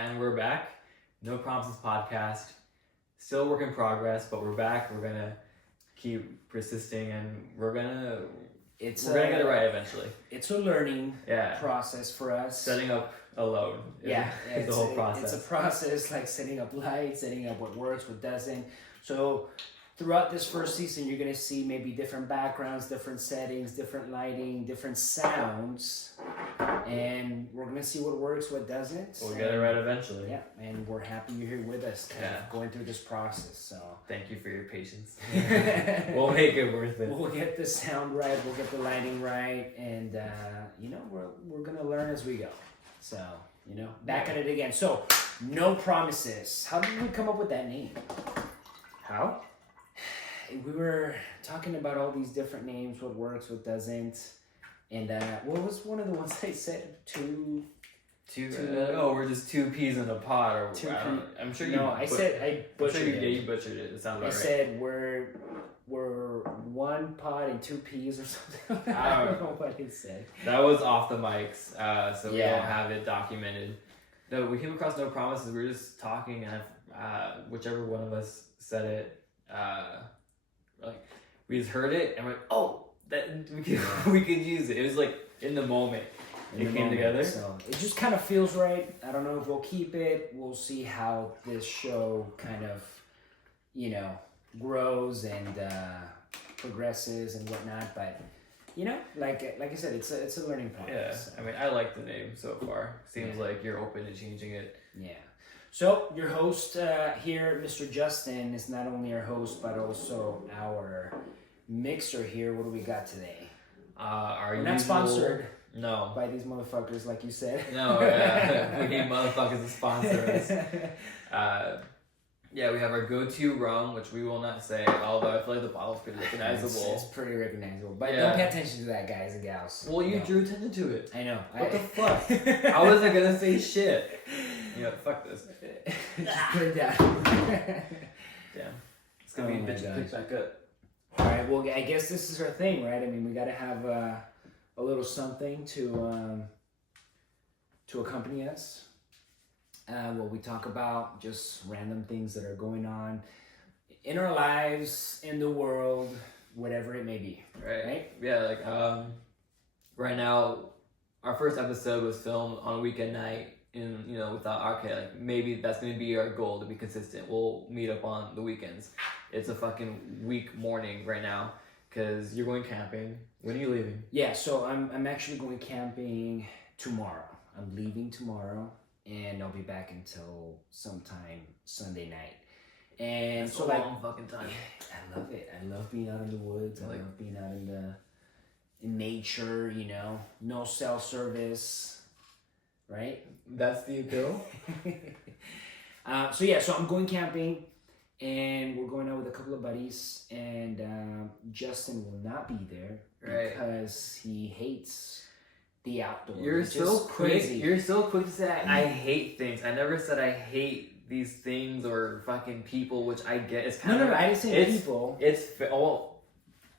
and we're back. No Promises podcast. Still work in progress, but we're back. We're gonna keep persisting, and we're gonna get it right eventually. It's a learning process for us. Setting up alone. It's the whole process. It's a process like setting up lights, setting up what works, what doesn't. So throughout this first season, you're gonna see maybe different backgrounds, different settings, different lighting, different sounds, and we're gonna see what works, what doesn't. We'll get it right eventually. Yeah, and we're happy you're here with us, going through this process. So thank you for your patience. We'll make it worth it. We'll get the sound right. We'll get the lighting right, and we're gonna learn as we go. So back at it again. So No Promises. How did we come up with that name? How? We were talking about all these different names, what works, what doesn't, and what was one of the ones I said? We're just two peas in a pod, or I'm sure you. No, I butchered it. You butchered it. It sounds about right. I said we're one pod and two peas or something. I don't know what it said. That was off the mics, so we don't have it documented. No, we came across No Promises. We were just talking, and whichever one of us said it. We just heard it and went, that we could use it. It was like in the moment. It came together. So it just kind of feels right. I don't know if we'll keep it. We'll see how this show kind of, grows and progresses and whatnot. But like I said, it's a learning process. Yeah, I mean, I like the name so far. Seems like you're open to changing it. Yeah. So your host here, Mr. Justin, is not only our host but also our mixer here. What do we got today? We're not sponsored. No. By these motherfuckers, like you said. No, we need motherfuckers to sponsor us. We have our go-to rum, which we will not say, although I feel like the bottle's pretty recognizable. It's pretty recognizable. But don't pay attention to that, guys and gals. Well, you drew attention to it. I know. What the fuck? I wasn't going to say shit. Fuck this. Just put it down. Damn. It's going to be a bitch to pick back up. Alright, well, I guess this is our thing, right? I mean, we got to have a little something to accompany us. We talk about just random things that are going on in our lives, in the world, whatever it may be. Right? Yeah, right now, our first episode was filmed on a weekend night without maybe that's going to be our goal, to be consistent. We'll meet up on the weekends. It's a fucking week morning right now because you're going camping. When are you leaving? Yeah, so I'm actually going camping tomorrow. I'm leaving tomorrow, and I'll be back until sometime Sunday night. And that's a long fucking time. I love it. I love being out in the woods. I love being out in nature. No cell service, right? That's the appeal. So I'm going camping. And we're going out with a couple of buddies, and Justin will not be there because he hates the outdoors. You're so quick. You're so quick to say I hate things. I never said I hate these things or fucking people, which I get. It's kind of no. I didn't say people.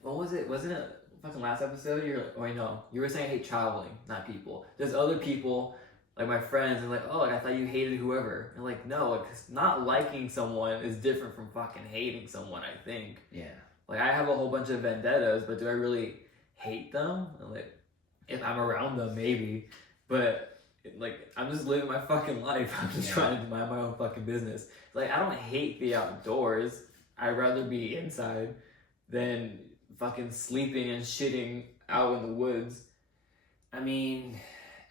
What was it? Wasn't it fucking last episode? You were saying I hate traveling, not people. There's other people. Like my friends, and I thought you hated whoever. And no, not liking someone is different from fucking hating someone, I think. Yeah. I have a whole bunch of vendettas, but do I really hate them? If I'm around them, maybe. But, I'm just living my fucking life. I'm just trying to mind my own fucking business. I don't hate the outdoors. I'd rather be inside than fucking sleeping and shitting out in the woods. I mean,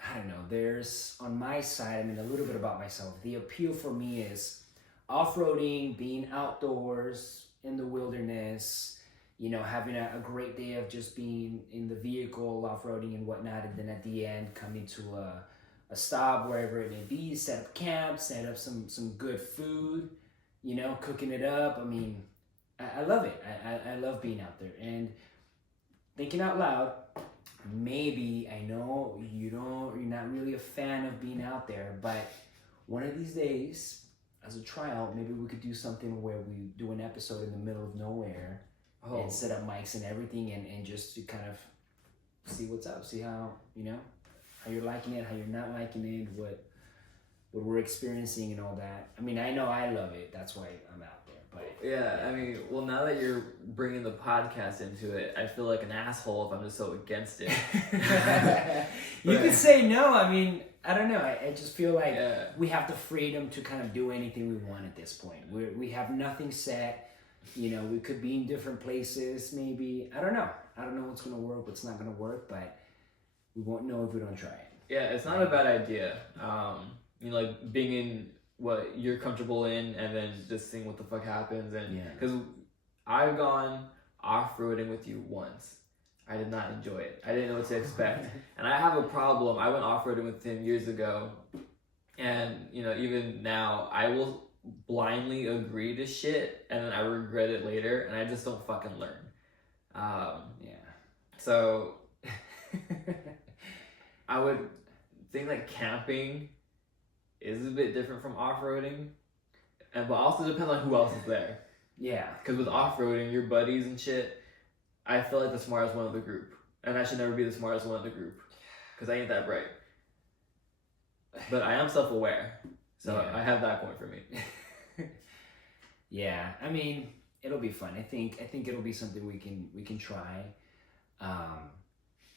I don't know. There's, on my side, a little bit about myself. The appeal for me is off-roading, being outdoors, in the wilderness, having a great day of just being in the vehicle, off-roading and whatnot, and then at the end, coming to a stop, wherever it may be, set up camp, set up some good food, cooking it up. I love it. I love being out there. And thinking out loud, maybe, I know you're not really a fan of being out there, but one of these days, as a tryout, maybe we could do something where we do an episode in the middle of nowhere and set up mics and everything and just to kind of see what's up, see how, how you're liking it, how you're not liking it, what we're experiencing and all that. I mean, I know I love it. That's why I'm out there. But yeah, I mean, well, now that you're bringing the podcast into it, I feel like an asshole if I'm just so against it. You could say no. I mean, I don't know. I just feel like Yeah. we have the freedom to kind of do anything we want at this point. We have nothing set. You know, we could be in different places, maybe. I don't know. I don't know what's going to work, what's not going to work, but we won't know if we don't try it. Yeah, it's not a bad idea. You know, like being in what you're comfortable in and then just seeing what the fuck happens. And because I've gone off-roading with you once. I did not enjoy it. I didn't know what to expect. And I have a problem. I went off-roading with him years ago. And, you know, even now, I will blindly agree to shit and then I regret it later and I just don't fucking learn. So I would think like camping is a bit different from off-roading, but also depends on who else is there. Yeah. Because with off-roading, your buddies and shit, I feel like the smartest one of the group, and I should never be the smartest one of the group because I ain't that bright. But I am self-aware, so I have that going for me. Yeah, I mean, it'll be fun. I think it'll be something we can try.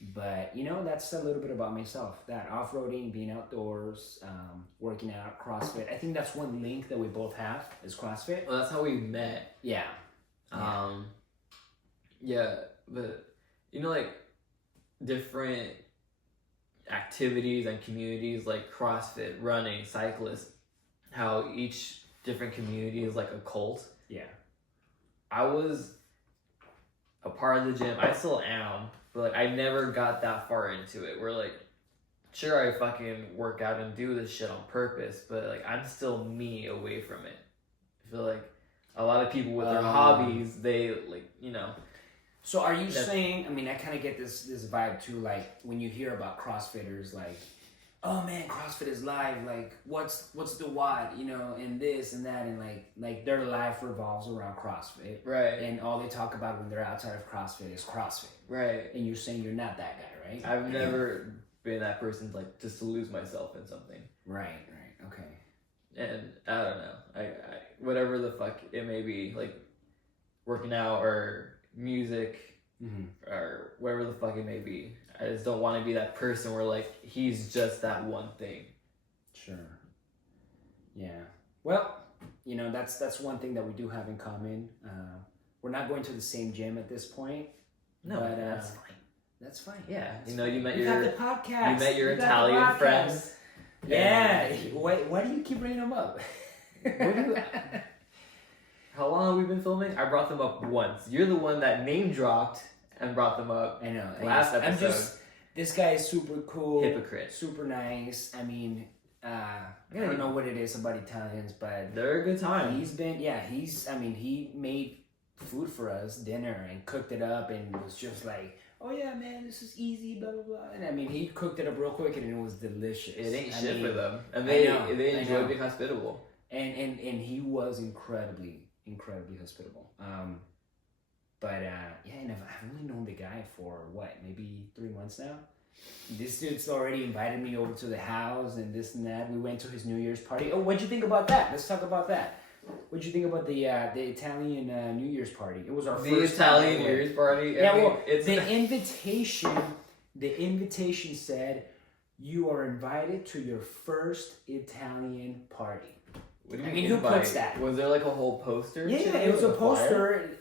But you know, that's a little bit about myself. That off-roading, being outdoors, working out, CrossFit. I think that's one link that we both have is CrossFit. Well, that's how we met. Yeah. Yeah, but you know, like different activities and communities like CrossFit, running, cyclists, how each different community is like a cult. Yeah. I was a part of the gym. I still am, but like I never got that far into it. Where like, sure, I fucking work out and do this shit on purpose, but like I'm still me away from it. I feel like a lot of people with their hobbies, they like, you know. So are you saying? I mean, I kind of get this vibe too. Like when you hear about CrossFitters, like, oh man, CrossFit is live. Like, what's the what? You know, and this and that, and like their life revolves around CrossFit, right? And all they talk about when they're outside of CrossFit is CrossFit, right? And you're saying you're not that guy, right? I've never been that person like just to lose myself in something. Right, okay. And I don't know, I whatever the fuck it may be, like working out or music or whatever the fuck it may be. I just don't want to be that person where like he's just that one thing. Sure. Yeah. Well, you know, that's one thing that we do have in common. We're not going to the same gym at this point. No, but, that's fine. That's fine. Yeah, that's you know, fine. you met you your got the podcast. You met your You got the Italian podcast. friends. Yeah. Why do you keep bringing them up? How long have we been filming? I brought them up once. You're the one that name dropped and brought them up. I know. Last episode. This guy is super cool. Hypocrite. Super nice. I mean, I don't know what it is about Italians, but they're a good time. He made food for us, dinner, and cooked it up, and was just like, oh yeah, man, this is easy, blah blah blah. And I mean, he cooked it up real quick, and it was delicious. It ain't shit for them, and they enjoy being hospitable. And he was incredibly hospitable. And I've only known the guy for what, maybe 3 months now. This dude's already invited me over to the house and this and that. We went to his New Year's party. Oh, what'd you think about that? Let's talk about that. What'd you think about the Italian New Year's party? It was our first Italian New Year's party. It's the invitation. The invitation said, "You are invited to your first Italian party." What do you mean, who puts that? Was there like a whole poster? Yeah, it was a poster.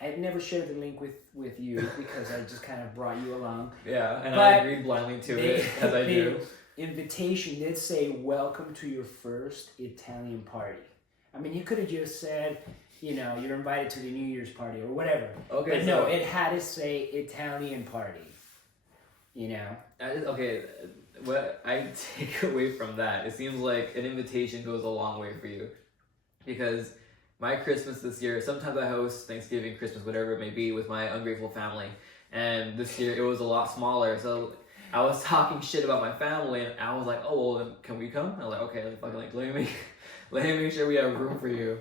I never shared the link with you because I just kind of brought you along. Yeah, and I agreed blindly to it, as I do. Invitation did say, "Welcome to your first Italian party." I mean, you could have just said, you know, you're invited to the New Year's party or whatever. Okay, but no, it had to say Italian party. You know? Okay, what I take away from that, it seems like an invitation goes a long way for you. Because my Christmas this year, sometimes I host Thanksgiving, Christmas, whatever it may be, with my ungrateful family. And this year it was a lot smaller. So I was talking shit about my family, and I was like, oh, well, then can we come? And I was like, okay, let me make sure we have room for you.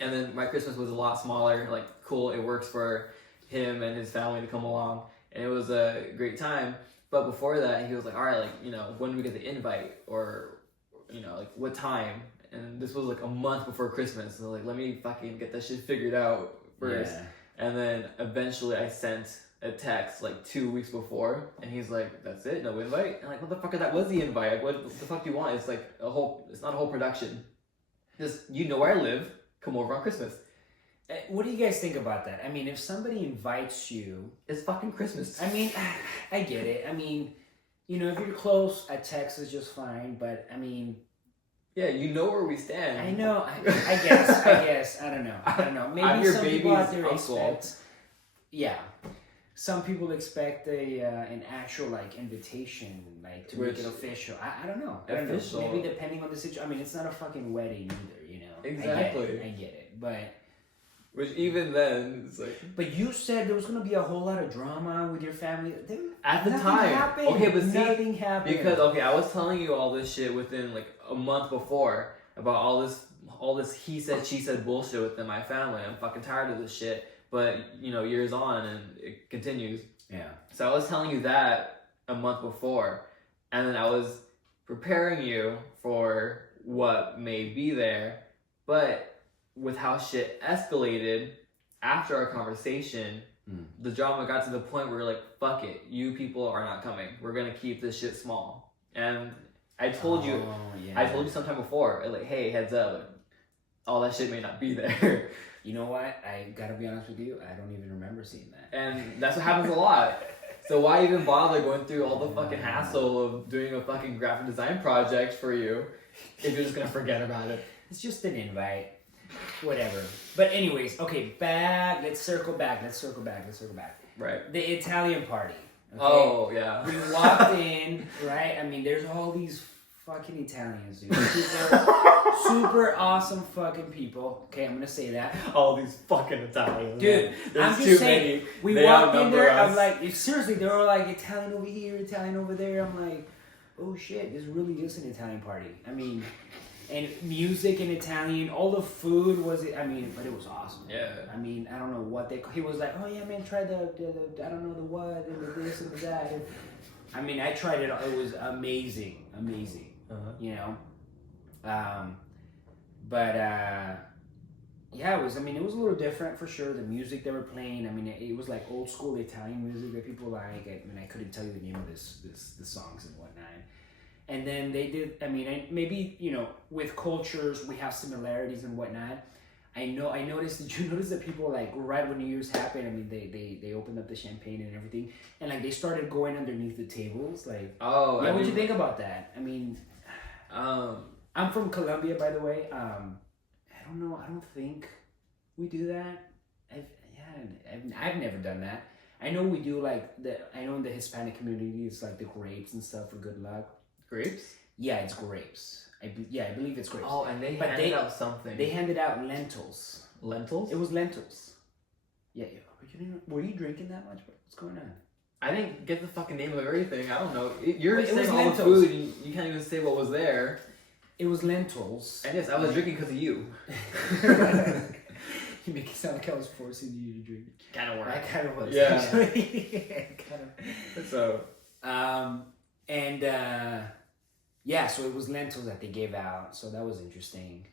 And then my Christmas was a lot smaller. Like, cool, it works for him and his family to come along. And it was a great time. But before that, he was like, all right, like, you know, when do we get the invite? Or you know, like what time? And this was like a month before Christmas. So like, let me fucking get that shit figured out first. Yeah. And then eventually I sent a text like 2 weeks before, and he's like, "That's it, no invite." And like, motherfucker, that was the invite. Like, what the fuck do you want? It's like it's not a whole production. Just, you know where I live, come over on Christmas. What do you guys think about that? I mean, if somebody invites you, It's fucking Christmas. I mean, I get it. I mean, you know, if you're close, a text is just fine. But I mean, yeah, you know where we stand. I know. I guess. I don't know. Maybe I'm your some people out there baby's uncle. expect. Yeah. Some people expect an actual like invitation, like to make it official. I don't know. I don't Official. know. Maybe depending on the situation. I mean, it's not a fucking wedding either, you know. Exactly. I get it. But Which even then, it's like... But you said there was gonna be a whole lot of drama with your family. At the Nothing time. happened. Okay, but see, Nothing happened. because, okay, I was telling you all this shit within like a month before about all this he said, she said bullshit within my family. I'm fucking tired of this shit. But, you know, years on and it continues. Yeah. So I was telling you that a month before, and then I was preparing you for what may be there, but with how shit escalated after our conversation, the drama got to the point where we're like, fuck it, you people are not coming. We're gonna keep this shit small. And I told you sometime before, like, hey, heads up, like, all that shit may not be there. You know what? I gotta be honest with you. I don't even remember seeing that. And that's what happens a lot. So why even bother going through all the fucking hassle of doing a fucking graphic design project for you if you're just gonna forget about it? It's just an invite. Whatever. But anyways, okay, let's circle back. Right. The Italian party. Okay? Oh, yeah. We walked in, right? I mean, there's all these fucking Italians, dude. Super awesome fucking people. Okay, I'm gonna say that. All these fucking Italians. Dude, there's I'm too just saying, many. we They walked in outnumber there, us. I'm like, seriously, they were like Italian over here, Italian over there. I'm like, oh shit, this really is an Italian party. I mean, and music in Italian, all the food was, but it was awesome. Yeah. I mean, I don't know what he was like, oh yeah, man, try the I don't know, the what, and the this and the that. And, I mean, I tried it, it was amazing. Uh-huh. You know? Yeah, it was a little different for sure. The music they were playing, I mean, it was like old school Italian music that people like. I mean, I couldn't tell you the name of the songs and whatnot. And then they did, maybe, you know, with cultures, we have similarities and whatnot. I noticed, did you notice that people, like, right when New Year's happened, I mean, they opened up the champagne and everything, and, like, they started going underneath the tables, like, oh, yeah, what'd you think about that? I mean, I'm from Colombia, by the way. I don't know, I don't think we do that. I've never done that. I know we do, like, I know in the Hispanic community, it's, like, the grapes and stuff for good luck. Grapes? Yeah, it's grapes. I believe it's grapes. Oh, and they handed out something. They handed out lentils. Lentils? It was lentils. Yeah. Were you drinking that much? What's going on? I didn't get the fucking name of everything. I don't know. You're It saying was all lentils. the food, and you can't even say what was there. It was lentils. And yes, I was drinking because of you. You make it sound like I was forcing you to drink. Kind of worked. I kind of was. Yeah. Kind of. So. So it was lentils that they gave out, so that was interesting.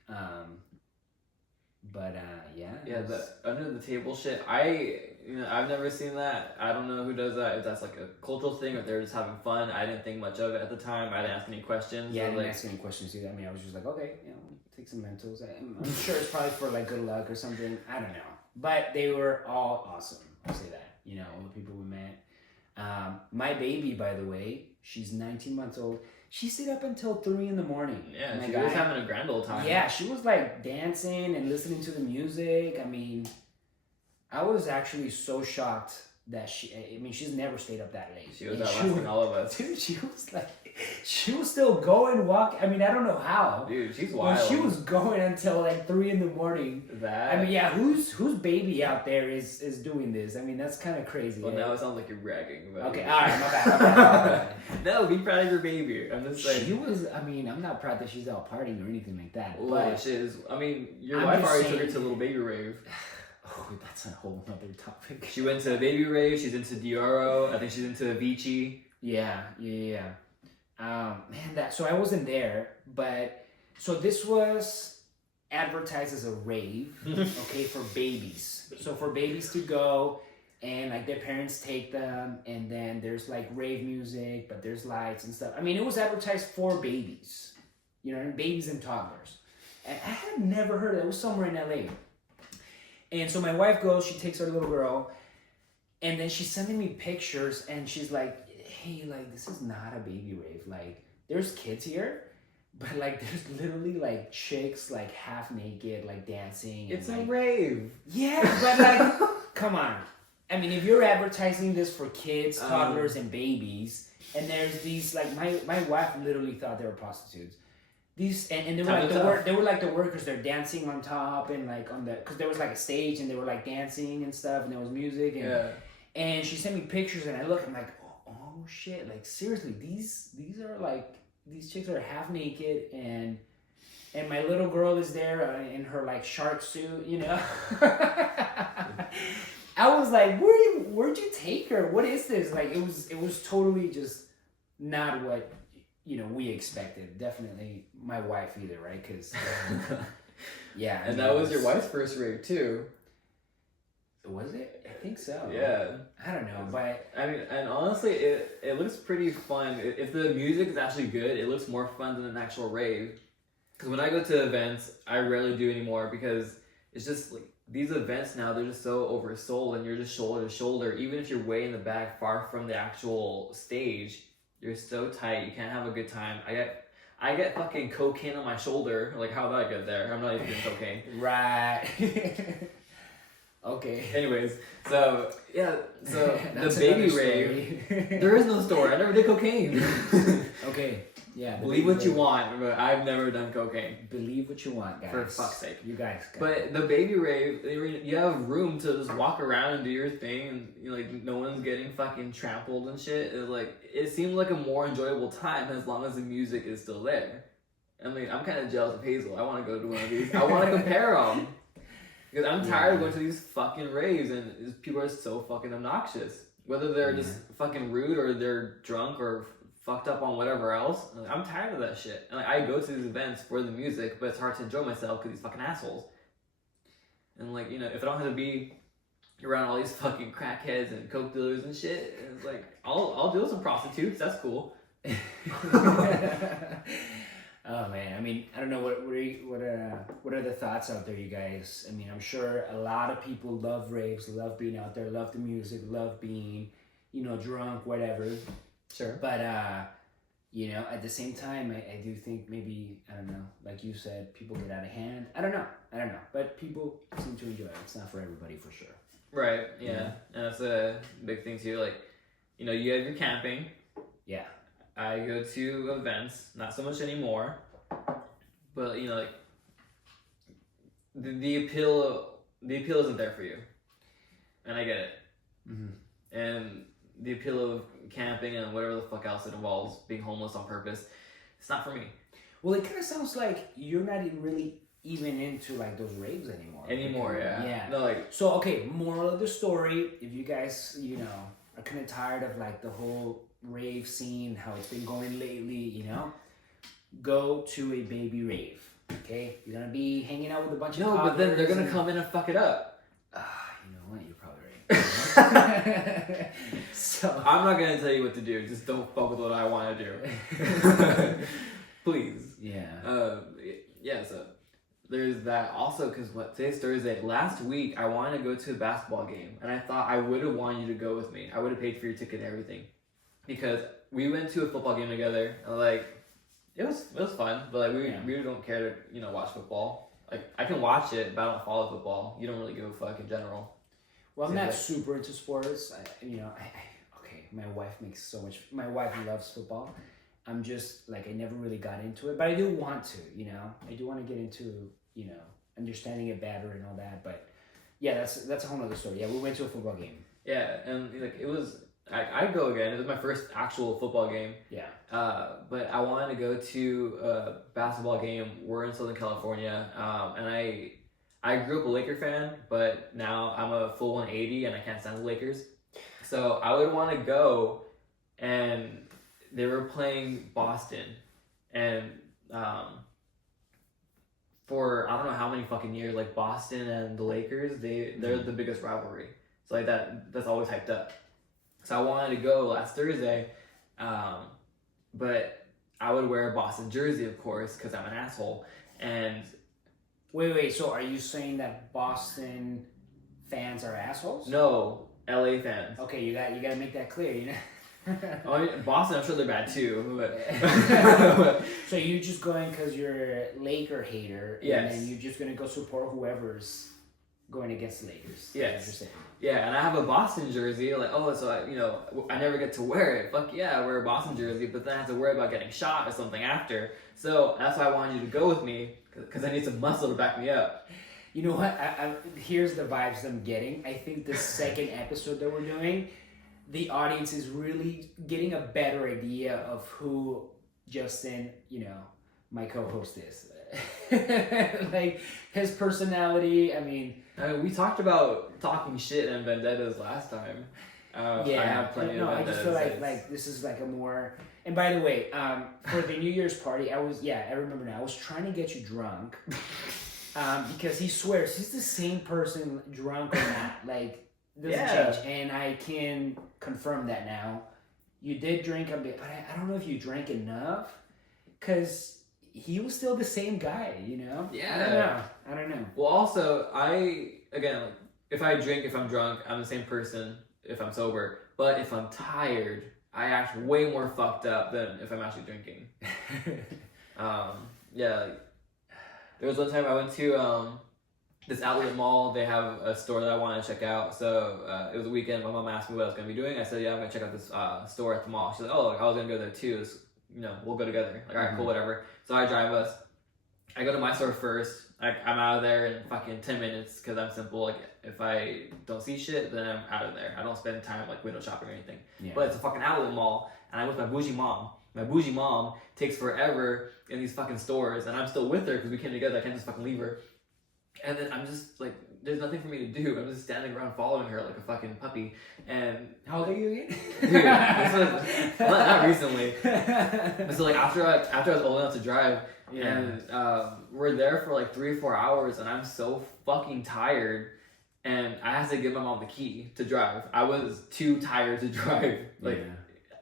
Yeah, the under the table shit. I've never seen that. I don't know who does that. If that's like a cultural thing, or if they're just having fun. I didn't think much of it at the time. I didn't ask any questions. Yeah, I didn't ask any questions either. I mean, I was just like, okay, you know, take some lentils. I'm sure it's probably for like good luck or something. I don't know, but they were all awesome. I'll say that. You know, all the people we met. My baby, by the way, she's 19 months old. She stayed up until 3 a.m. Yeah, she was having a grand old time. Yeah, she was like dancing and listening to the music. I mean, I was actually so shocked that she's never stayed up that late. She was outsmarting all of us. Dude, she was still going, walking. I mean, I don't know how. Dude, she's wild. But she was going until like 3 a.m. That. I mean, yeah, whose baby out there is doing this? I mean, that's kind of crazy. Well, now it sounds like you're bragging. But okay, all right, my bad. No, be proud of your baby. I'm just saying. She was. I mean, I'm not proud that she's out partying or anything like that. Oh, But shit is. I mean, your I'm wife just already saying- took her to a little baby rave. Oh, that's a whole other topic. She went to a baby rave. She's into Dioro. I think she's into Avicii. Yeah. Man, so I wasn't there, but so this was advertised as a rave, okay, for babies. So for babies to go and like their parents take them, and then there's like rave music, but there's lights and stuff. I mean, it was advertised for babies, babies and toddlers. And I had never heard of it. It was somewhere in LA. And so my wife goes, she takes her little girl, and then she's sending me pictures, and she's like, hey, like, this is not a baby rave. Like, there's kids here, but like, there's literally like chicks, like half naked, like dancing. It's and, a like, rave. Yeah, but like, come on. I mean, if you're advertising this for kids, toddlers, and babies, and there's these, like, my wife literally thought they were prostitutes. These, and they were like they were like the workers. They're dancing on top and like because there was like a stage and they were like dancing and stuff, and there was music and she sent me pictures, and I look, I'm like, oh shit, like seriously, these are like, these chicks are half naked, and my little girl is there in her like shark suit, I was like, where'd you take her? What is this? Like, it was totally just not what we expected. Definitely my wife either, right? Because yeah, and that was your wife's first rave too. Was it? I think so. Yeah. I don't know, but I mean, and honestly, it looks pretty fun. If the music is actually good, it looks more fun than an actual rave. Because when I go to events, I rarely do anymore, because it's just like, these events now, they're just so oversold, and you're just shoulder to shoulder. Even if you're way in the back, far from the actual stage, you're so tight, you can't have a good time. I get fucking cocaine on my shoulder. Like, how did I get there? I'm not even doing cocaine. Right. Okay. Anyways, so the baby rave, there is no story. I never did cocaine. Okay. Yeah. Believe what you want, but I've never done cocaine. Believe what you want, guys. For fuck's sake. You guys. But the baby rave, you have room to just walk around and do your thing, and like no one's getting fucking trampled and shit. It seemed like a more enjoyable time as long as the music is still there. I mean, I'm kind of jealous of Hazel. I want to go to one of these. I want to compare them. Because I'm tired of going to these fucking raves, and people are so fucking obnoxious. Whether they're just fucking rude, or they're drunk, or fucked up on whatever else. I'm tired of that shit. And I go to these events for the music, but it's hard to enjoy myself because these fucking assholes. And if I don't have to be around all these fucking crackheads and coke dealers and shit, it's like, I'll deal with some prostitutes. That's cool. Oh man, I mean, I don't know what are the thoughts out there, you guys? I mean, I'm sure a lot of people love raves, love being out there, love the music, love being, drunk, whatever. Sure. But at the same time, I do think maybe, I don't know, like you said, people get out of hand. I don't know, but people seem to enjoy it. It's not for everybody, for sure. Right. Yeah, and that's a big thing too. Like, you have your camping. Yeah. I go to events, not so much anymore, but the appeal isn't there for you, and I get it. Mm-hmm. And the appeal of camping and whatever the fuck else it involves, being homeless on purpose, it's not for me. Well, it kind of sounds like you're not really even into like those raves anymore. Yeah. No, so okay, moral of the story: if you guys, are kind of tired of like the whole rave scene, how it's been going lately, go to a baby rave. Okay, you're gonna be hanging out with a bunch of toddlers. No, but then they're gonna come in and fuck it up. You know what? You're probably right. So I'm not gonna tell you what to do. Just don't fuck with what I want to do. Please. Yeah. Yeah. So there's that also, because today's Thursday. Last week I wanted to go to a basketball game, and I thought I would have wanted you to go with me. I would have paid for your ticket and everything. Because we went to a football game together, and it was fun, but we really don't care to watch football. Like, I can watch it, but I don't follow football. You don't really give a fuck in general. Well, I'm not super into sports. My wife makes so much. My wife loves football. I'm just I never really got into it, but I do want to. I do want to get into understanding it better and all that. But yeah, that's a whole other story. Yeah, we went to a football game. Yeah, and it was. I'd go again. It was my first actual football game. Yeah. But I wanted to go to a basketball game. We're in Southern California, and I grew up a Laker fan, but now I'm a full 180, and I can't stand the Lakers. So I would want to go, and they were playing Boston, and for I don't know how many fucking years, like Boston and the Lakers, they're the biggest rivalry. So like that's always hyped up. So I wanted to go last Thursday, but I would wear a Boston jersey, of course, because I'm an asshole. And wait. So are you saying that Boston fans are assholes? no, LA fans. Okay, you got to make that clear. You know. Oh, Boston, I'm sure they're bad too. But So you're just going because you're a Laker hater, yes. and then you're just gonna go support whoever's going against the Lakers. Yes. Yeah, and I have a Boston jersey. Like, oh, so I never get to wear it. Fuck yeah, I wear a Boston jersey, but then I have to worry about getting shot or something after. So that's why I wanted you to go with me, because I need some muscle to back me up. You know what? Here's the vibes I'm getting. I think the second episode that we're doing, the audience is really getting a better idea of who Justin, my co-host is. Like his personality. I mean, we talked about talking shit and vendettas last time. I have plenty of vendettas. I just feel like this is like a more. And by the way, for the New Year's party, I remember now. I was trying to get you drunk, because he swears he's the same person, drunk or not. Like. Doesn't change, and I can confirm that now. You did drink a bit, but I don't know if you drank enough, because he was still the same guy, Yeah. I don't know. Well, also, if I drink, if I'm drunk, I'm the same person if I'm sober. But if I'm tired, I act way more fucked up than if I'm actually drinking. There was one time I went to this outlet mall. They have a store that I wanted to check out. So it was a weekend. My mom asked me what I was going to be doing. I said, yeah, I'm going to check out this store at the mall. She's like, oh, I was going to go there too. So, we'll go together. Like, all right, cool, whatever. So I drive us. I go to my store first. I'm out of there in fucking 10 minutes because I'm simple. Like, if I don't see shit, then I'm out of there. I don't spend time like window shopping or anything. Yeah. But it's a fucking outlet mall, and I'm with my bougie mom. My bougie mom takes forever in these fucking stores, and I'm still with her because we came together. I can't just fucking leave her. And then I'm just like, there's nothing for me to do. I'm just standing around following her like a fucking puppy. And how old are you again? Dude, this was not recently. But so like after I was old enough to drive, and we're there for like 3 or 4 hours, and I'm so fucking tired, and I had to give my mom the key to drive. I was too tired to drive.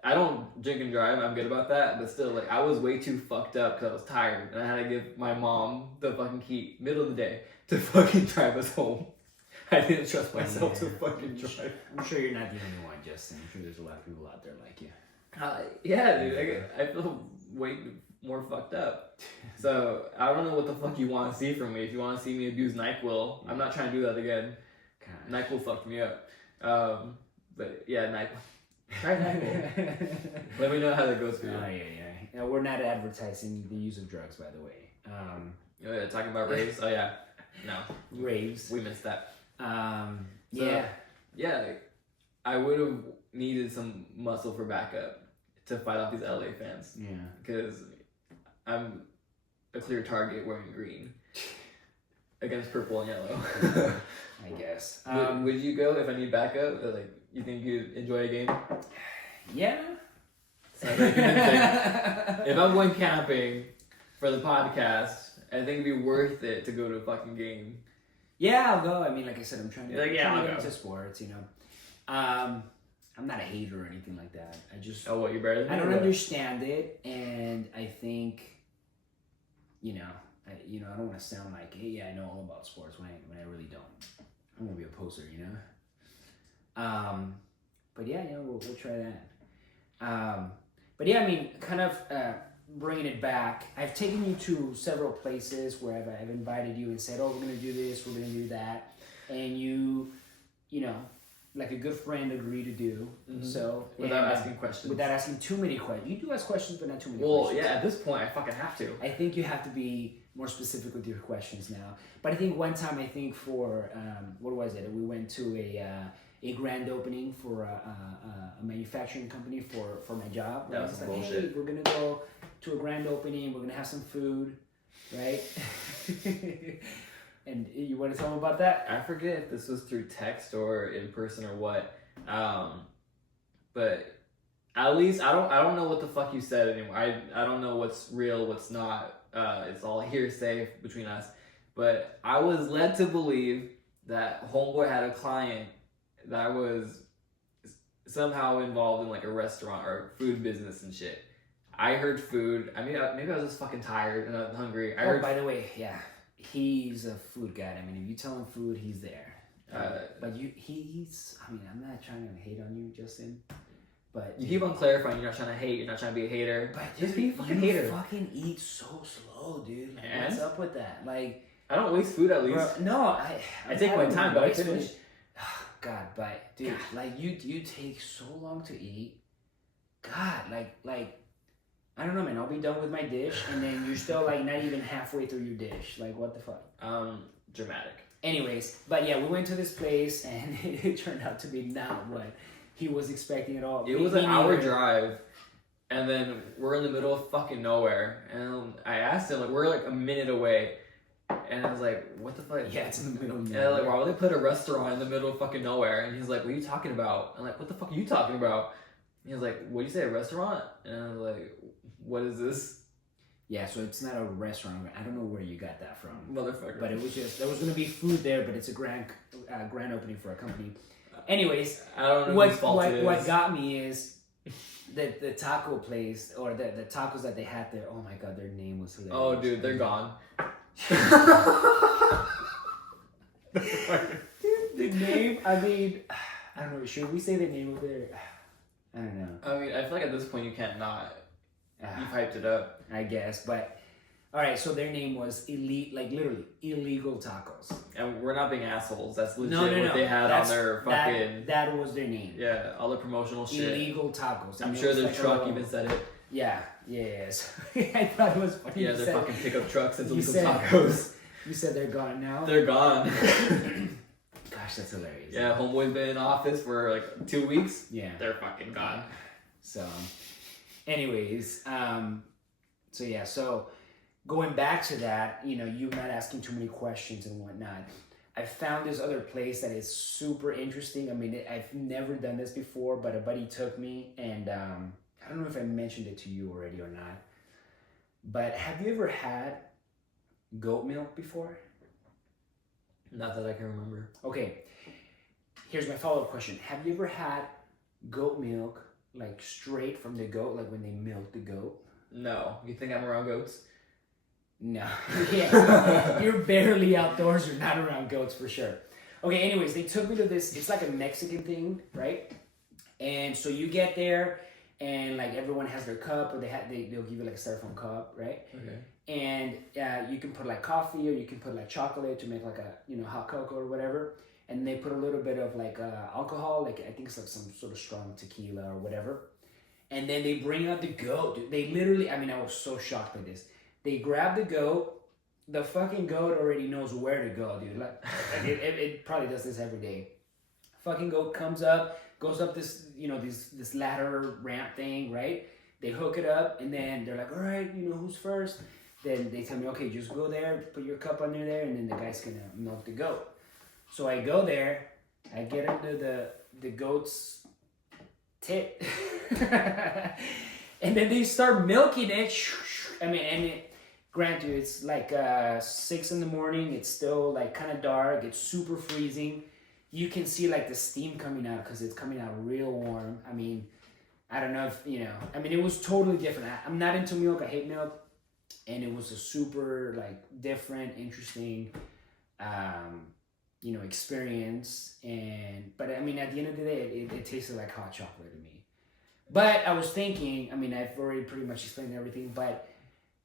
I don't drink and drive. I'm good about that. But still, like, I was way too fucked up because I was tired. And I had to give my mom the fucking key, middle of the day, to fucking drive us home. I didn't trust myself to fucking drive. I'm sure you're not the only one, Justin. I'm sure there's a lot of people out there like you. Dude. I feel way more fucked up. So, I don't know what the fuck you want to see from me. If you want to see me abuse NyQuil, I'm not trying to do that again. Gosh. NyQuil fucked me up. But yeah, NyQuil. Try NyQuil. Let me know how that goes for you. Yeah. We're not advertising the use of drugs, by the way. Talking about raves? Oh, yeah. No. Raves. We missed that. Yeah, I would have needed some muscle for backup to fight off these LA fans. Yeah. Because I'm a clear target wearing green against purple and yellow. I guess. Would you go if I need backup? Like, you think you'd enjoy a game? Yeah. If I'm going camping for the podcast, I think it'd be worth it to go to a fucking game. Yeah, I'll go. I mean, like I said, I'm trying to get into sports, I'm not a hater or anything like that. I just... Oh, what, you're better than me? I don't understand it, and I think, I don't want to sound like, hey, yeah, I know all about sports when I really don't. I'm going to be a poser, But yeah, we'll try that. But yeah, I mean, kind of bringing it back, I've taken you to several places where I've invited you and said, oh, we're going to do this, we're going to do that. And you, like a good friend, agree to do. Mm-hmm. So without asking questions. Without asking too many questions. You do ask questions, but not too many Well, questions. yeah, at this point, I fucking have to. I think you have to be more specific with your questions now. But I think one time, for, what was it? We went to a grand opening for a manufacturing company for my job. That was like, bullshit. Hey, we're going to go to a grand opening. We're going to have some food, right? And you want to tell them about that? I forget if this was through text or in person or what. But At least I don't know what the fuck you said anymore. I don't know what's real, what's not. It's all hearsay between us. But I was led to believe that homeboy had a client that was somehow involved in like a restaurant or food business and shit. I heard food. I mean, maybe I was just fucking tired and hungry. I heard. By the way, yeah, he's a food guy. I mean, if you tell him food, he's there. But he's. I mean, I'm not trying to hate on you, Justin. But you keep on clarifying. You're not trying to hate. You're not trying to be a hater. But just be a fucking you hater. Fucking eat so slow, dude. Like, And? what's up with that? Like, I don't waste food at least. bro, no, I take my time, but I finish. God, but dude, like you take so long to eat. God, like. I don't know, man. I'll be done with my dish, and then you're still like not even halfway through your dish. Like, what the fuck? Dramatic. Anyways, but yeah, we went to this place, and it turned out to be not what he was expecting at all. It was an hour drive, and then we're in the middle of fucking nowhere. And I asked him, like, we're like a minute away, and I was like, what the fuck? Yeah, it's in the middle of nowhere. And like, why would they put a restaurant in the middle of fucking nowhere? And he's like, what are you talking about? I'm like, what the fuck are you talking about? And he was like, what do you say, a restaurant? And I was like, what is this? Yeah, so it's not a restaurant. I don't know where you got that from, motherfucker. But it was just there was gonna be food there, but it's a grand opening for a company. Anyways, I don't know what got me is the taco place or the tacos that they had there. Oh my god, their name was hilarious. Oh, dude, they're gone. Dude, the name. I mean, I don't know. Should we say the name of their? I don't know. I mean, I feel like at this point you can't not. You've hyped it up. I guess, but all right. So their name was literally illegal tacos. And we're not being assholes. That's legit No. what they had on their fucking. That was their name. Yeah, all the promotional shit. Illegal tacos. I'm sure their truck even said it. Yeah. So I thought it was funny. Yeah, their fucking pickup trucks and illegal tacos. tacos. You said they're gone now. They're gone. Gosh, that's hilarious. Yeah, homeboy's been in office for like 2 weeks. Yeah. They're fucking gone. So, anyways, so going back to that, you know, you're not asking too many questions and whatnot. I found this other place that is super interesting. I mean, I've never done this before, but a buddy took me, and I don't know if I mentioned it to you already or not, but have you ever had goat milk before? Not that I can remember. Okay, here's my follow-up question. Have you ever had goat milk, like straight from the goat, like when they milk the goat? No. You think I'm around goats? No. Yeah. You're barely outdoors. You're not around goats for sure. Okay, anyways, they took me to this, it's like a Mexican thing, right? And so you get there, and like everyone has their cup, or they'll give you like a styrofoam cup, right? Okay. And you can put like coffee, or you can put like chocolate to make like a hot cocoa or whatever. And they put a little bit of like alcohol, like I think it's like some sort of strong tequila or whatever. And then they bring out the goat, dude. They literally, I mean, I was so shocked by this. They grab the goat. The fucking goat already knows where to go, dude. Like it probably does this every day. Fucking goat comes up, goes up this, this ladder ramp thing, right? They hook it up, and then they're like, all right, who's first? Then they tell me, okay, just go there, put your cup under there, and then the guy's gonna milk the goat. So I go there, I get under the goat's tit, and then they start milking it. I mean, granted, it's like 6 a.m. It's still like kind of dark. It's super freezing. You can see like the steam coming out because it's coming out real warm. I mean, I don't know if, I mean, it was totally different. I'm not into milk. I hate milk. And it was a super like different, interesting, experience. But I mean, at the end of the day, it tasted like hot chocolate to me. But I was thinking, I mean, I've already pretty much explained everything, but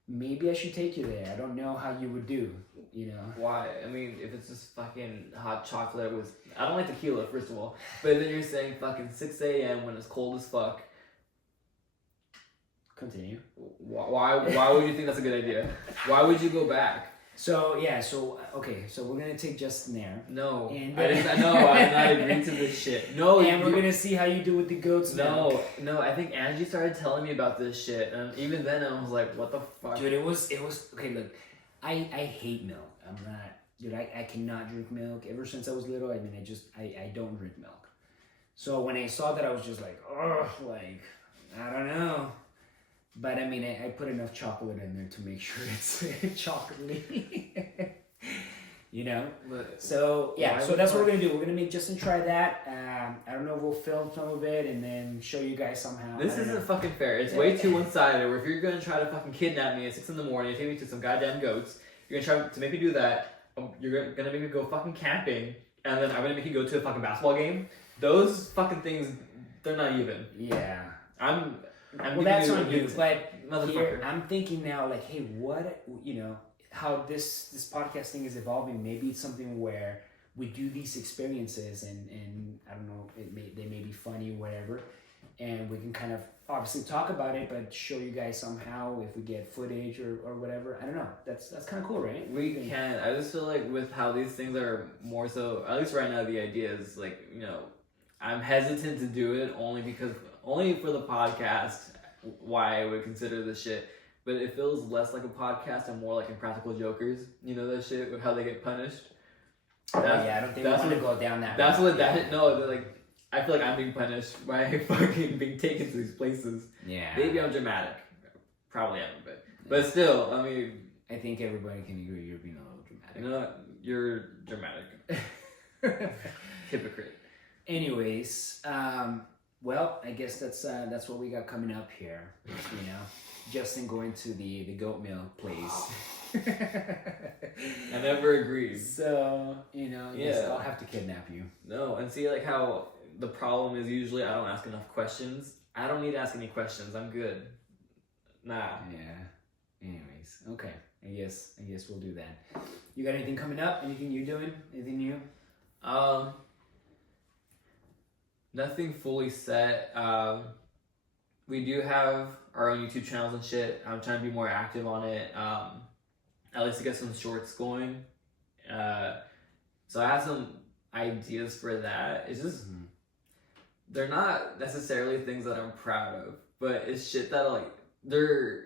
maybe I should take you there. I don't know how you would do, Why? I mean, if it's just fucking hot chocolate with... I don't like tequila, first of all. But then you're saying fucking 6 a.m. when it's cold as fuck. Continue. Why would you think that's a good idea? Why would you go back? So we're gonna take Justin there. No, and I did not agree to this shit. No, and we're gonna see how you do with the goats. No, I think Angie started telling me about this shit, and even then I was like, what the fuck? Dude, it was okay. Look, I hate milk. I'm not, dude. I cannot drink milk. Ever since I was little, I mean, I don't drink milk. So when I saw that, I was just like, oh, like, I don't know. But I mean, I put enough chocolate in there to make sure it's chocolatey. You know? But So, yeah, why so would that's what I- we're going to do. We're going to make Justin try that. I don't know if we'll film some of it and then show you guys somehow. This I don't isn't know. fucking fair. It's way too one-sided. Where if you're gonna try to fucking kidnap me at 6 a.m, take me to some goddamn goats, you're gonna try to make me do that. You're gonna make me go fucking camping, and then I'm gonna make you go to a fucking basketball game. Those fucking things, they're not even. Yeah. I'm Well, that's on you. But motherfucker. here, I'm thinking now, like, hey, what, you know, how this podcast thing is evolving. Maybe it's something where we do these experiences and I don't know, they may be funny, whatever, and we can kind of obviously talk about it, but show you guys somehow if we get footage or whatever. I don't know. That's kind of cool, right? We can. I just feel like with how these things are more so, at least right now, the idea is like, you know, I'm hesitant to do it only for the podcast, why I would consider this shit. But it feels less like a podcast and more like Impractical Jokers. You know that shit with how they get punished? Yeah, I don't think we want to go down that That's route. what that, no, like, I feel like I'm being punished by fucking being taken to these places. Yeah. Maybe I'm dramatic. Probably am, but still, I mean, I think everybody can agree you're being a little dramatic. you know, you're dramatic. Hypocrite. Anyways, well, I guess that's what we got coming up here. You know, Justin going to the goat milk place. I never agreed. So, you know, Yeah. I'll have to kidnap you. No, and see, like, how the problem is usually I don't ask enough questions. I don't need to ask any questions. I'm good. Nah. Yeah. Anyways, okay. I guess we'll do that. You got anything coming up? Anything you're doing? Anything new? Nothing fully set. We do have our own YouTube channels and shit. I'm trying to be more active on it. At least to get some shorts going. So I have some ideas for that. It's just they're not necessarily things that I'm proud of, but it's shit that like they're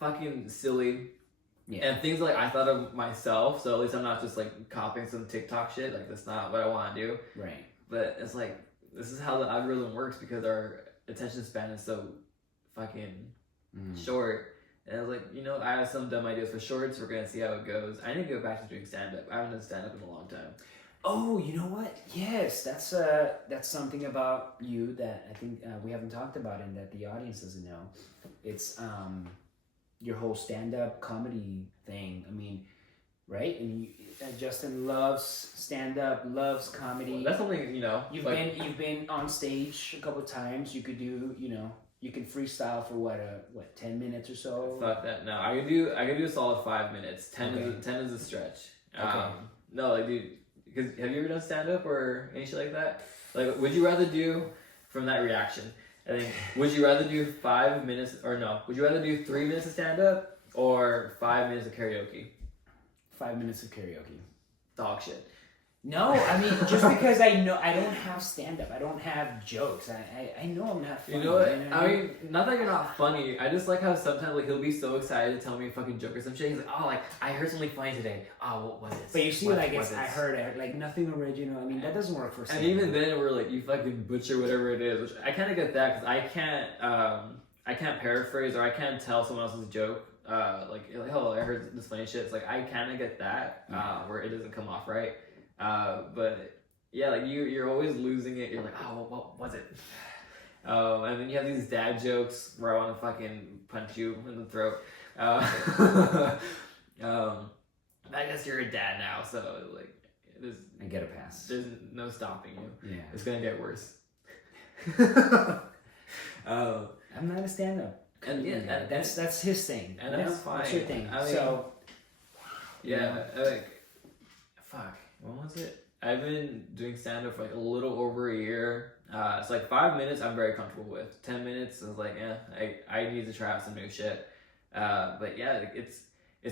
fucking silly. Yeah. And things like I thought of myself, so at least I'm not just like copying some TikTok shit. Like that's not what I want to do. Right. But it's like this is how the algorithm works because our attention span is so fucking short. And I was like, you know, I have some dumb ideas for shorts. We're gonna see how it goes. I need to go back to doing stand up. I haven't done stand up in a long time. Oh, you know what? Yes, that's something about you that I think we haven't talked about and that the audience doesn't know. It's your whole stand-up comedy thing. I mean, right? And Justin loves stand-up, loves comedy. Well, that's something, you know. You've like, been on stage a couple of times. You could do, you know, you can freestyle for what 10 minutes or so. Fuck that. No, I could do a solid 5 minutes. 10 is a stretch. Okay. No, like dude, because have you ever done stand up or any shit like that? Like, would you rather do from that reaction? I think would you rather do 5 minutes or no? Would you rather do 3 minutes of stand up or 5 minutes of karaoke? 5 minutes of karaoke. Dog shit. No, I mean just because I know I don't have stand up, I don't have jokes. I know I'm not funny. You know what? I mean, not that you're not funny. I just like how sometimes like he'll be so excited to tell me a fucking joke or some shit. He's like, oh, like I heard something funny today. Oh, what was it? But you see, What like was it's it? I heard like nothing original. I mean that doesn't work for. And even then, we're like, you fucking butcher whatever it is, which I kind of get that because I can't paraphrase or I can't tell someone else's joke. Like, oh, I heard this funny shit. It's like I kind of get that where it doesn't come off right. But yeah, like you're always losing it. You're like, oh, what was it? And then you have these dad jokes where I want to fucking punch you in the throat. I guess you're a dad now, so like, I get a pass. there's no stopping you. Yeah. It's gonna get worse. I'm not a stand-up. And yeah, that's his thing. And that's fine. That's your thing. I mean, so yeah, like, fuck, when was it? I've been doing stand-up for like a little over a year. It's like 5 minutes I'm very comfortable with. 10 minutes I was like, I need to try out some new shit. But yeah, like, it's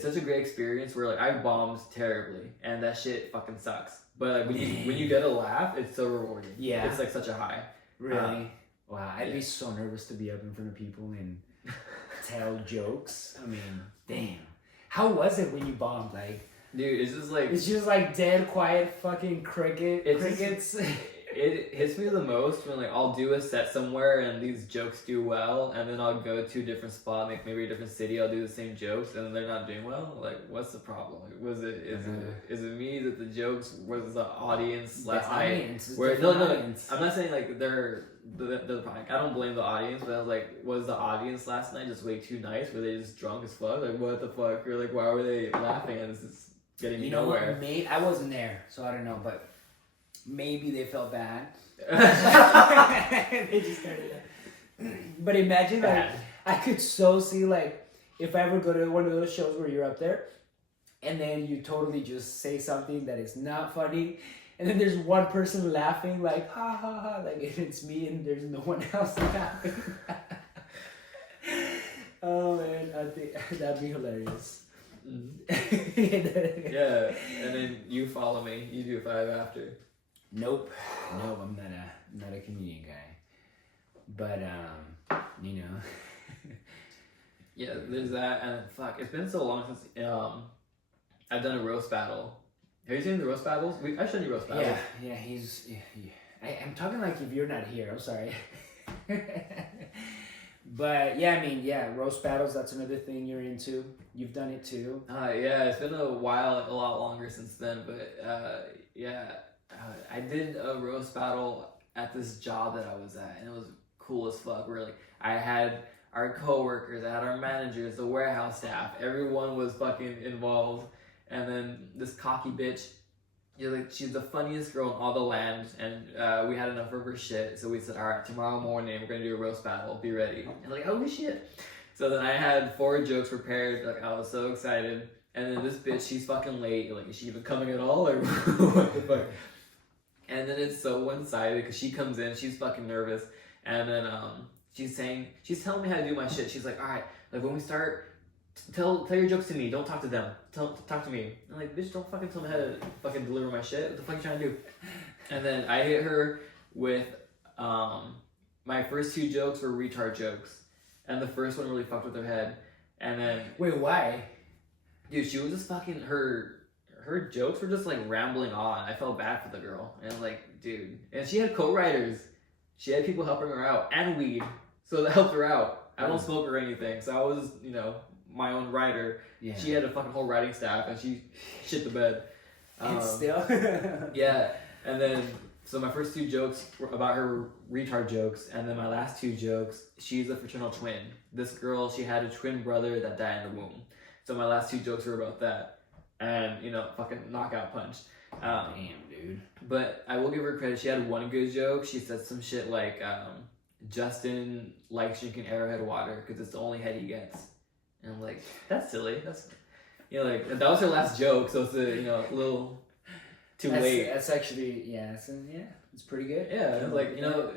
such a great experience where like I bombed terribly and that shit fucking sucks. But like when you get a laugh, it's so rewarding. Yeah. It's like such a high. really, wow, I'd be so nervous to be up in front of people and tell jokes. I mean, damn. How was it when you bombed? Like, Dude, it's just like it's just like dead quiet fucking crickets. It hits me the most when like I'll do a set somewhere and these jokes do well, and then I'll go to a different spot, like maybe a different city. I'll do the same jokes, and then they're not doing well. Like, what's the problem? Like, is it me that the jokes was the audience last night? Where no, I'm not saying like they're the like, I don't blame the audience, but I was like, was the audience last night just way too nice? Were they just drunk as fuck? Like, what the fuck? Or like, why were they laughing? And this is getting me nowhere. I wasn't there, so I don't know, but. Maybe they felt bad. They just started that. But imagine, like, I could so see, like, if I ever go to one of those shows where you're up there, and then you totally just say something that is not funny, and then there's one person laughing, like, ha ha ha, like, and it's me, and there's no one else laughing. Oh, man, I think that'd be hilarious. Yeah, and then you follow me. You do 5 after. Nope, I'm not a comedian guy, but you know. Yeah, there's that, and fuck, it's been so long since I've done a roast battle. Have you seen the roast battles? I showed you roast battles. Yeah, I'm talking like if you're not here. I'm sorry. But yeah, I mean, roast battles. That's another thing you're into. You've done it too. Yeah, it's been a while, a lot longer since then, but yeah. I did a roast battle at this job that I was at, and it was cool as fuck. Really, I had our coworkers, I had our managers, the warehouse staff. Everyone was fucking involved. And then this cocky bitch, she's the funniest girl in all the land, and we had enough of her shit, so we said, all right, tomorrow morning we're gonna do a roast battle. Be ready. And like, holy shit! So then I had 4 jokes prepared. Like, I was so excited. And then this bitch, she's fucking late. Like, is she even coming at all? Or what the fuck? And then it's so one-sided because she comes in, she's fucking nervous, and then she's telling me how to do my shit. She's like, all right, like when we start, tell your jokes to me. Don't talk to them. Talk to me. I'm like, bitch, don't fucking tell me how to fucking deliver my shit. What the fuck are you trying to do? And then I hit her with my first 2 jokes were retard jokes, and the first one really fucked with her head. And then wait, why? Dude, she was just fucking her jokes were just like rambling on. I felt bad for the girl. And like, dude. And she had co-writers. She had people helping her out. And weed. So that helped her out. I don't smoke or anything. So I was, my own writer. Yeah. She had a fucking whole writing staff. And she shit the bed. And still. Yeah. And then, so my first 2 jokes were about her retard jokes. And then my last 2 jokes, she's a fraternal twin. This girl, she had a twin brother that died in the womb. So my last 2 jokes were about that. And, fucking knockout punch. Damn, dude. But I will give her credit. She had one good joke. She said some shit like, Justin likes drinking Arrowhead water because it's the only head he gets. And I'm like, that's silly. That's, that was her last joke. So it's a little too late. That's actually, it's pretty good. Yeah,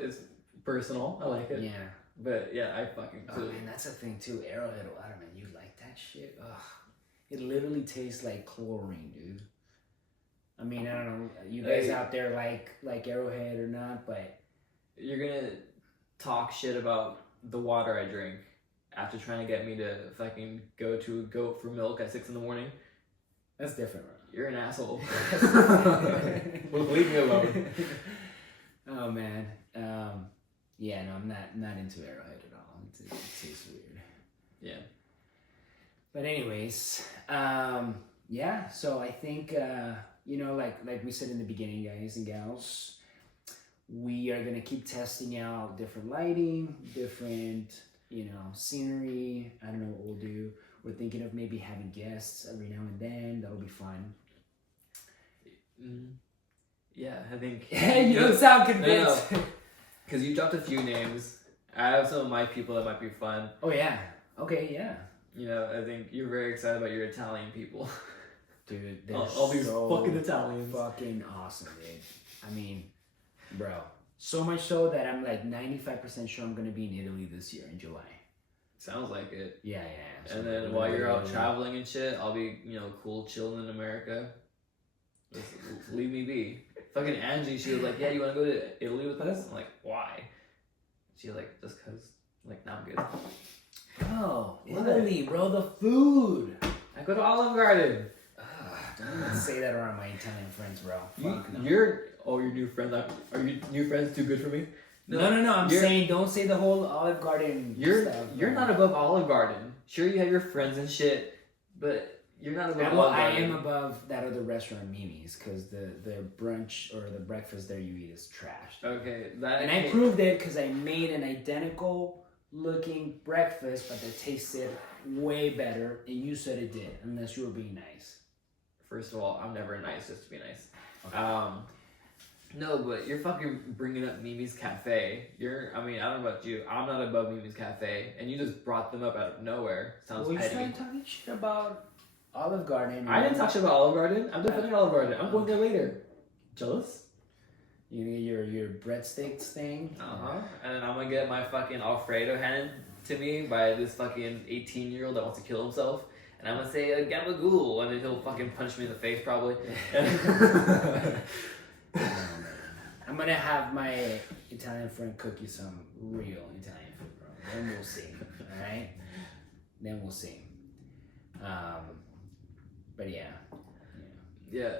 it's personal. I like it. Yeah. But yeah, I fucking. Oh, man, that's the thing too. Arrowhead water, man. You like that shit? Ugh. It literally tastes like chlorine, dude. I mean, I don't know, you guys out there like Arrowhead or not, but you're gonna talk shit about the water I drink after trying to get me to fucking go to a goat for milk at 6 a.m. That's different, bro. You're an asshole. Leave me alone. Oh man, yeah, no, I'm not into Arrowhead at all. It tastes weird. Yeah. But anyways, yeah. So I think like we said in the beginning, guys and gals, we are gonna keep testing out different lighting, different scenery. I don't know what we'll do. We're thinking of maybe having guests every now and then. That'll be fun. Yeah, I think. You don't sound convinced. Because you dropped a few names. I have some of my people that might be fun. Oh yeah. Okay. Yeah. I think you're very excited about your Italian people. Dude, they're all these fucking Italians. Fucking awesome, dude. I mean, bro. So much so that I'm like 95% sure I'm gonna be in Italy this year in July. Sounds like it. Yeah. So and then while you're out traveling and shit, I'll be, cool chilling in America. Just leave me be. Fucking Angie, she was like, yeah, you want to go to Italy with us? I'm like, why? She was like, just cause. I'm like, nah, I'm good. Oh, Italy, bro, the food. I go to Olive Garden. Don't say that around my Italian friends, bro. Fuck no. Your new friends. Are your new friends too good for me? No. I'm saying don't say the whole Olive Garden stuff. You're not above Olive Garden. Sure, you have your friends and shit, but you're not above Olive Garden. I am above that other restaurant, Mimi's, because the brunch or the breakfast there you eat is trash. Okay, I proved it because I made an identical looking breakfast, but that tasted way better, and you said it did, unless you were being nice. First of all, I'm never nice just to be nice. Okay. No, but you're fucking bringing up Mimi's Cafe. I don't know about you. I'm not above Mimi's Cafe, and you just brought them up out of nowhere. Sounds petty. You started talking shit about Olive Garden. I didn't talk shit about Olive Garden. I'm defending Olive Garden. I'm going there later. Jealous? You gonna get your breadsticks thing? And then I'm gonna get my fucking Alfredo handed to me by this fucking 18-year-old that wants to kill himself. And I'm gonna say, gabagool, and then he'll fucking punch me in the face, probably. I'm gonna have my Italian friend cook you some real Italian food, bro. Then we'll see. Alright? Then we'll see. But yeah. Yeah,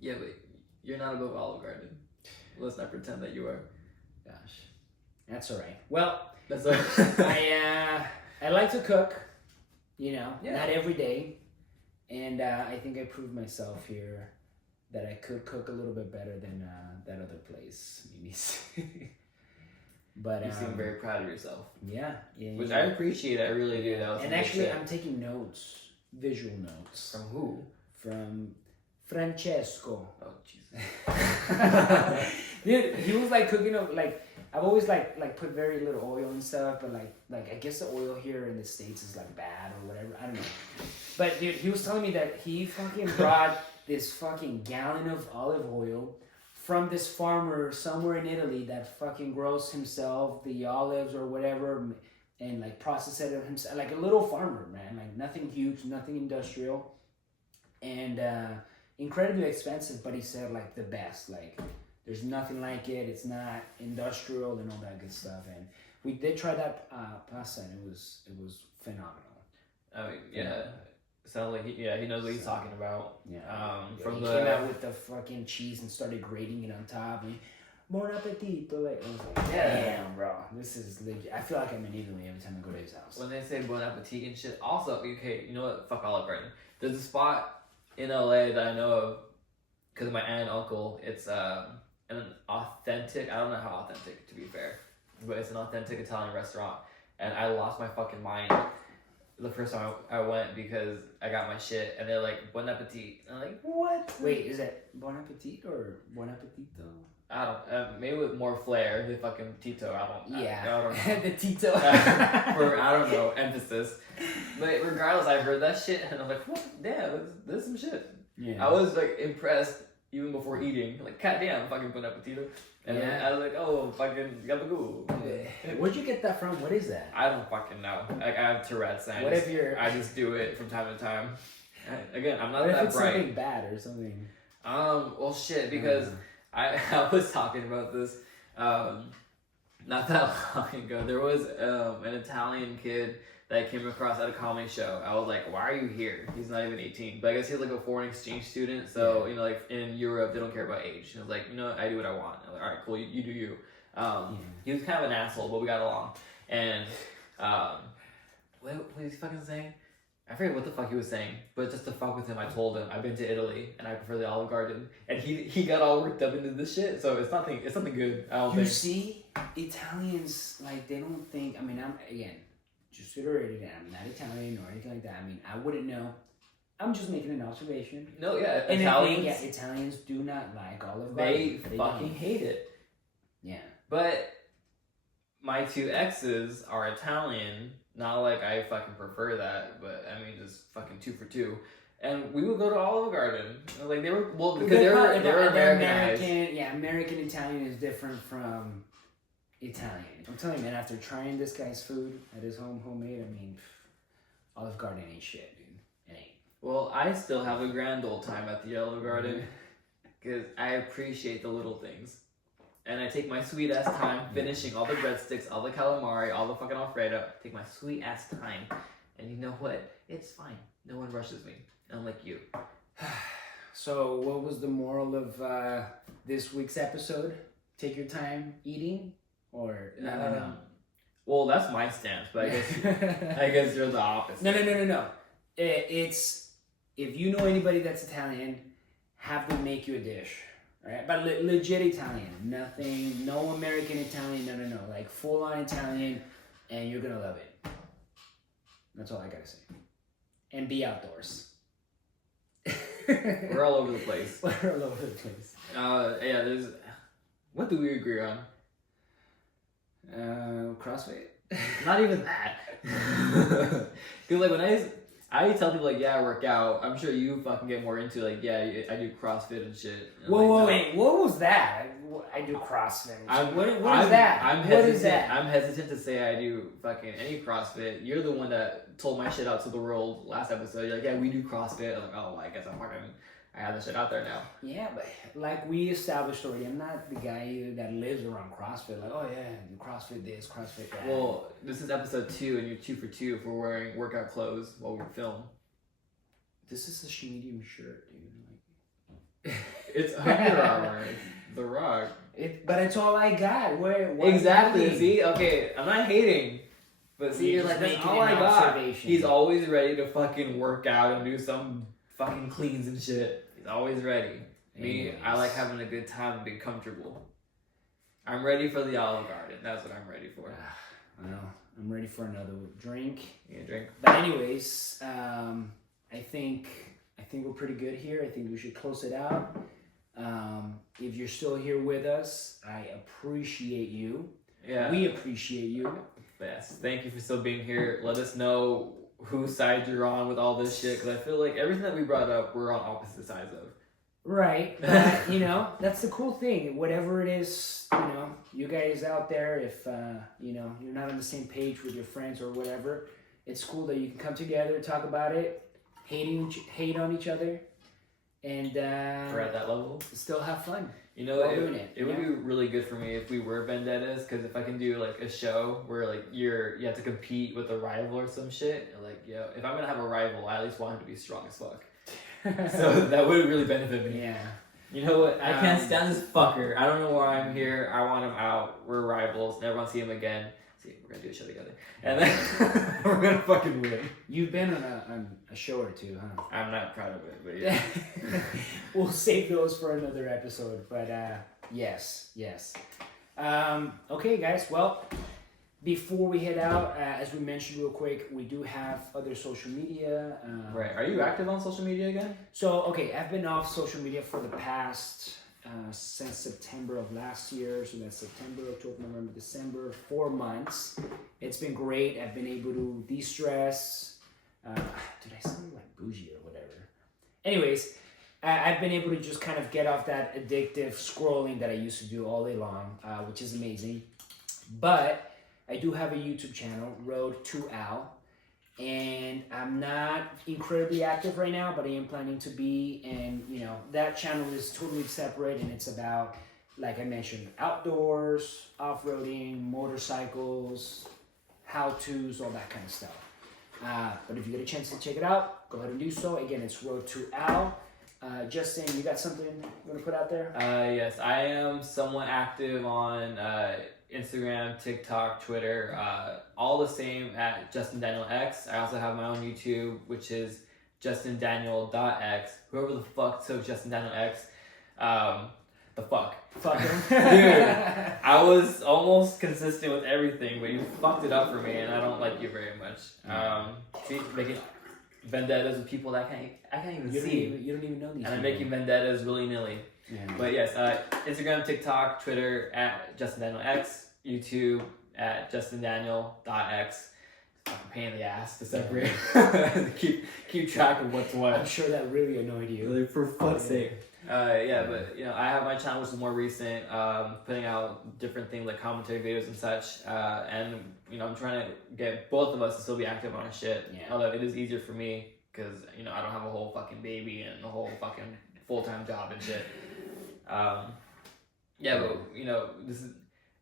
but you're not above Olive Garden. Let's not pretend that you are. Gosh. That's alright. Well, that's alright. I like to cook, not every day. And I think I proved myself here that I could cook a little bit better than that other place, Mimi's. But you seem very proud of yourself. Yeah. Which I appreciate. I really do. And actually, I'm taking notes, visual notes. From who? From Francesco. Oh Jesus. Dude, he was like cooking up like I've always like put very little oil and stuff, but like I guess the oil here in the States is like bad or whatever. I don't know. But dude, he was telling me that he fucking brought this fucking gallon of olive oil from this farmer somewhere in Italy that fucking grows himself the olives or whatever and like processes it himself, like a little farmer, man, like nothing huge, nothing industrial, and incredibly expensive, but he said like the best, like there's nothing like it, it's not industrial and all that good stuff. And we did try that pasta and it was phenomenal. I mean, yeah. Sounds like he knows what he's talking about. Yeah. From he came out with the fucking cheese and started grating it on top. And bon appetito. Like, I was like, damn, bro, this is legit. I feel like I'm in Italy every time I go to his house. When they say bon appetit and shit. Also, okay, you know what? Fuck Olive Garden. There's a spot in LA that I know of because of my aunt and uncle. It's an authentic. I don't know how authentic, to be fair, but it's an authentic Italian restaurant, and I lost my fucking mind the first time I went because I got my shit and they're like, bon appetit. And I'm like, what? Wait, is it bon appetit or bon appetito? I don't, maybe with more flair, the fucking Tito, I don't know. The Tito. For, I don't know, emphasis. But regardless, I heard that shit and I'm like, what? Damn, this is some shit. Yeah. I was like impressed even before eating. Like, goddamn, fucking bon appetito. And then I was like, oh, fucking gabagool. Where'd you get that from? What is that? I don't fucking know. Like, I have Tourette's. And I just do it from time to time. Again, I'm not that bright. What if it's something bad or something? Well, shit, because I was talking about this not that long ago. There was an Italian kid that I came across at a comedy show. I was like, why are you here? He's not even 18. But I guess he's like a foreign exchange student. So, like in Europe, they don't care about age. And I was like, I do what I want. I was like, all right, cool, you do you. He was kind of an asshole, but we got along. And what was he fucking saying? I forget what the fuck he was saying, but just to fuck with him, I told him I've been to Italy and I prefer the Olive Garden, and he got all worked up into this shit. So it's nothing good. I don't think. You see, Italians they don't think. I mean, I'm again just reiterating, I'm not Italian or anything like that. I mean, I wouldn't know. I'm just making an observation. No, yeah, and Italians do not like Olive Garden. They fucking hate it. Yeah, but my two exes are Italian. Not like I fucking prefer that, but I mean, just fucking 2 for 2. And we would go to Olive Garden. Like they were because they were Americanized. American Italian is different from Italian. I'm telling you, man. After trying this guy's food at his homemade, I mean, Olive Garden ain't shit, dude. It ain't. Well, I still have a grand old time at the Olive Garden because I appreciate the little things. And I take my sweet ass time finishing all the breadsticks, all the calamari, all the fucking Alfredo. Take my sweet ass time. And you know what? It's fine. No one rushes me. unlike you. So, what was the moral of this week's episode? Take your time eating, or no? Well, that's my stance, but I guess you're the opposite. No. It's if you know anybody that's Italian, have them make you a dish, right? But legit Italian, nothing, no American Italian, no, like full on Italian, and you're gonna love it. That's all I gotta say. And be outdoors. We're all over the place. We're all over the place. Yeah, there's. What do we agree on? CrossFit. Not even that. Because like when I tell people like, yeah, I work out. I'm sure you fucking get more into like, yeah, I do CrossFit and shit. And Whoa, wait, what was that? I do CrossFit. What is that? What is that? I'm hesitant to say I do fucking any CrossFit. You're the one that told my shit out to the world last episode. You're like, yeah, we do CrossFit. I'm like, oh, well, I guess I have this shit out there now. Yeah, but like we established already, I'm not the guy that lives around CrossFit. Like, oh yeah, do CrossFit this, CrossFit that. Well, this is episode 2, and you're 2 for 2 for wearing workout clothes while we film. This is a medium shirt, dude. Like, it's Under Armour. It's The Rock. But it's all I got. Where exactly. See, okay, I'm not hating. But see, you're like, that's all I got. He's always ready to fucking work out and do some fucking cleans and shit. He's always ready. Me, I like having a good time and being comfortable. I'm ready for the Olive Garden. That's what I'm ready for. I know. I'm ready for another drink. You gonna drink? But anyways, I think we're pretty good here. I think we should close it out. If you're still here with us, I appreciate you. Yeah. We appreciate you. Yes. Thank you for still being here. Let us know whose side you're on with all this shit, because I feel like everything that we brought up, we're on opposite sides of. Right. But, you know, that's the cool thing. Whatever it is, you know, you guys out there, if, you know, you're not on the same page with your friends or whatever, it's cool that you can come together, talk about it, hate on each other, and we're at that level. Still have fun. You know, it would be really good for me if we were vendettas, because if I can do like a show where like you have to compete with a rival or some shit, like, yo, if I'm gonna have a rival, I at least want him to be strong as fuck. So that would really benefit me. Yeah. You know what? I can't stand this fucker. I don't know why I'm here. I want him out. We're rivals. Never want to see him again. See, we're gonna do a show together, and then we're gonna fucking win. You've been on a show or two, huh? I'm not proud of it, but yeah. We'll save those for another episode. But yes. Okay, guys. Well, before we head out, as we mentioned real quick, we do have other social media. Right. Are you active on social media again? So, okay, I've been off social media for the past, since September of last year. So that's September, October, November, December, 4 months. It's been great. I've been able to de-stress. Did I sound like bougie or whatever? Anyways, I've been able to just kind of get off that addictive scrolling that I used to do all day long, which is amazing. But I do have a YouTube channel, Road to Al, and I'm not incredibly active right now, but I am planning to be, and you know, that channel is totally separate, and it's about, like I mentioned, outdoors, off-roading, motorcycles, how-tos, all that kind of stuff. But if you get a chance to check it out, go ahead and do so. Again, it's Road to Al. Justin, you got something you want to put out there? Yes, I am somewhat active on Instagram, TikTok, Twitter, all the same at Justin Daniel X. I also have my own YouTube, which is JustinDaniel.x. Whoever the fuck took Justin Daniel X, the fuck. Fuck him. Dude, I was almost consistent with everything, but you fucked it up for me, and I don't like you very much. See, making vendettas with people that I can't even see. You don't even know these and people. I'm making vendettas willy-nilly. Yeah. But yes, Instagram, TikTok, Twitter at JustinDanielX, YouTube at JustinDaniel.x. It's fucking pain in the ass to separate. keep track of what's what. I'm sure that really annoyed you. Like, for fuck's sake. Yeah, but you know, I have my channel, which is more recent, putting out different things like commentary videos and such, and you know, I'm trying to get both of us to still be active on our shit. Yeah. Although it is easier for me because you know I don't have a whole fucking baby and a whole fucking full-time job and shit. Yeah, but you know, this is,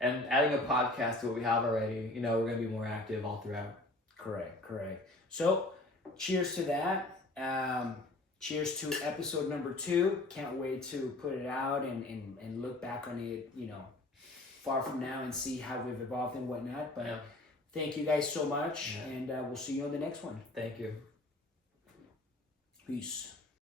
and adding a podcast to what we have already, you know, we're gonna be more active all throughout. Correct. So, cheers to that. cheers to episode number 2. Can't wait to put it out and look back on it, far from now and see how we've evolved and whatnot. But thank you guys so much, and we'll see you on the next one. Thank you. Peace.